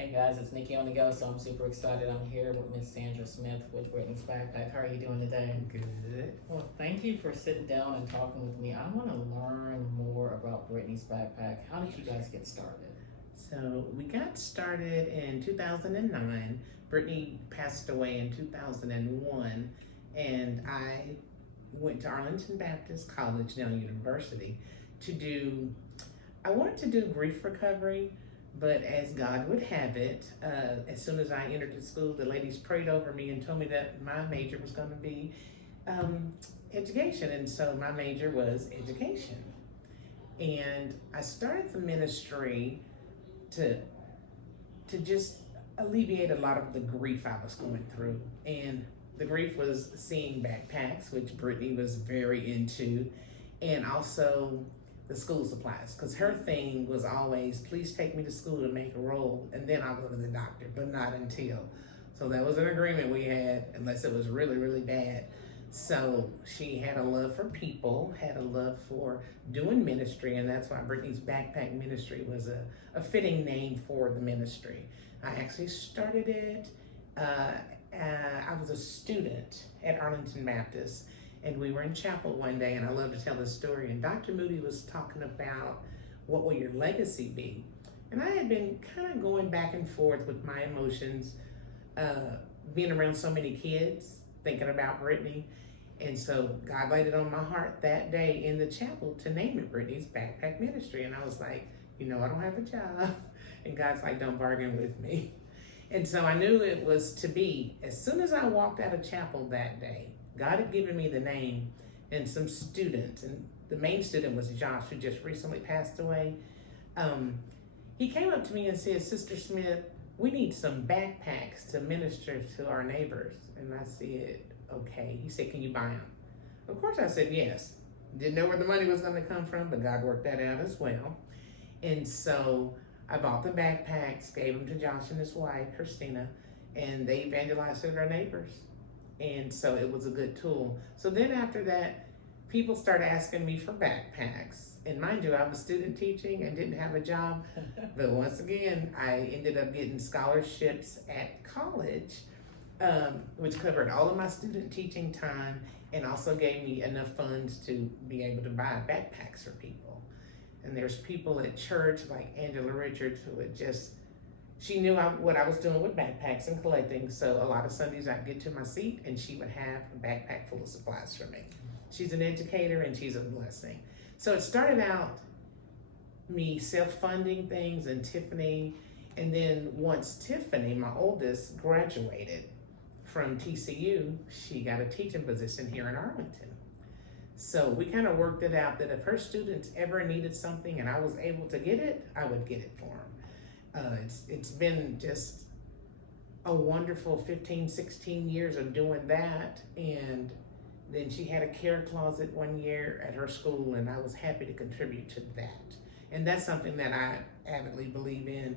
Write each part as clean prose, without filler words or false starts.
Hey guys, it's Nikki on the go, so I'm super excited. I'm here with Miss Sandra Smith with Brittnays Backpack. How are you doing today? Good. Well, thank you for sitting down and talking with me. I want to learn more about Brittnays Backpack. How did you guys get started? So we got started in 2009. Brittany passed away in 2001, and I went to Arlington Baptist College, now University, I wanted to do grief recovery, but as God would have it, as soon as I entered the school, the ladies prayed over me and told me that my major was going to be education, and so my major was education. And I started the ministry to just alleviate a lot of the grief I was going through. And the grief was seeing backpacks, which Brittany was very into, and also the school supplies, because her thing was always, please take me to school to make a roll, and then I'll go to the doctor, but not until. So that was an agreement we had, unless it was really, really bad. So she had a love for people, had a love for doing ministry, and that's why Brittany's Backpack Ministry was a fitting name for the ministry. I actually started it, I was a student at Arlington Baptist, and we were in chapel one day, and I love to tell this story, and Dr. Moody was talking about what will your legacy be? And I had been kind of going back and forth with my emotions, being around so many kids, thinking about Brittany. And so God laid it on my heart that day in the chapel to name it Brittany's Backpack Ministry. And I was like, I don't have a job. And God's like, don't bargain with me. And so I knew it was to be. As soon as I walked out of chapel that day, God had given me the name and some students. And the main student was Josh, who just recently passed away. He came up to me and said, Sister Smith, we need some backpacks to minister to our neighbors. And I said, okay. He said, can you buy them? Of course I said yes. Didn't know where the money was going to come from, but God worked that out as well. And so I bought the backpacks, gave them to Josh and his wife, Christina, and they evangelized to their neighbors. And so it was a good tool. So then after that, people started asking me for backpacks. And mind you, I was student teaching and didn't have a job. But once again, I ended up getting scholarships at college, which covered all of my student teaching time and also gave me enough funds to be able to buy backpacks for people. And there's people at church like Angela Richards who had she knew what I was doing with backpacks and collecting. So a lot of Sundays I'd get to my seat and she would have a backpack full of supplies for me. She's an educator and she's a blessing. So it started out me self-funding things and Tiffany. And then once Tiffany, my oldest, graduated from TCU, she got a teaching position here in Arlington. So we kind of worked it out that if her students ever needed something and I was able to get it, I would get it for them. It's been just a wonderful 15, 16 years of doing that. And then she had a care closet one year at her school, and I was happy to contribute to that. And that's something that I avidly believe in,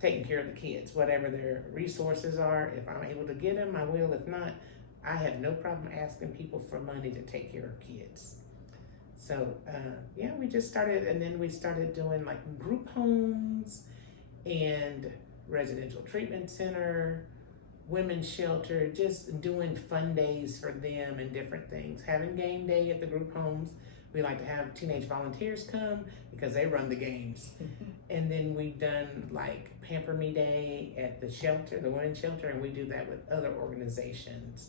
taking care of the kids, whatever their resources are. If I'm able to get them, I will. If not, I have no problem asking people for money to take care of kids. So yeah, we just started, and then we started doing like group homes and residential treatment center, women's shelter, just doing fun days for them and different things. Having game day at the group homes. We like to have teenage volunteers come because they run the games. And then we've done like Pamper Me Day at the shelter, the women's shelter, and we do that with other organizations.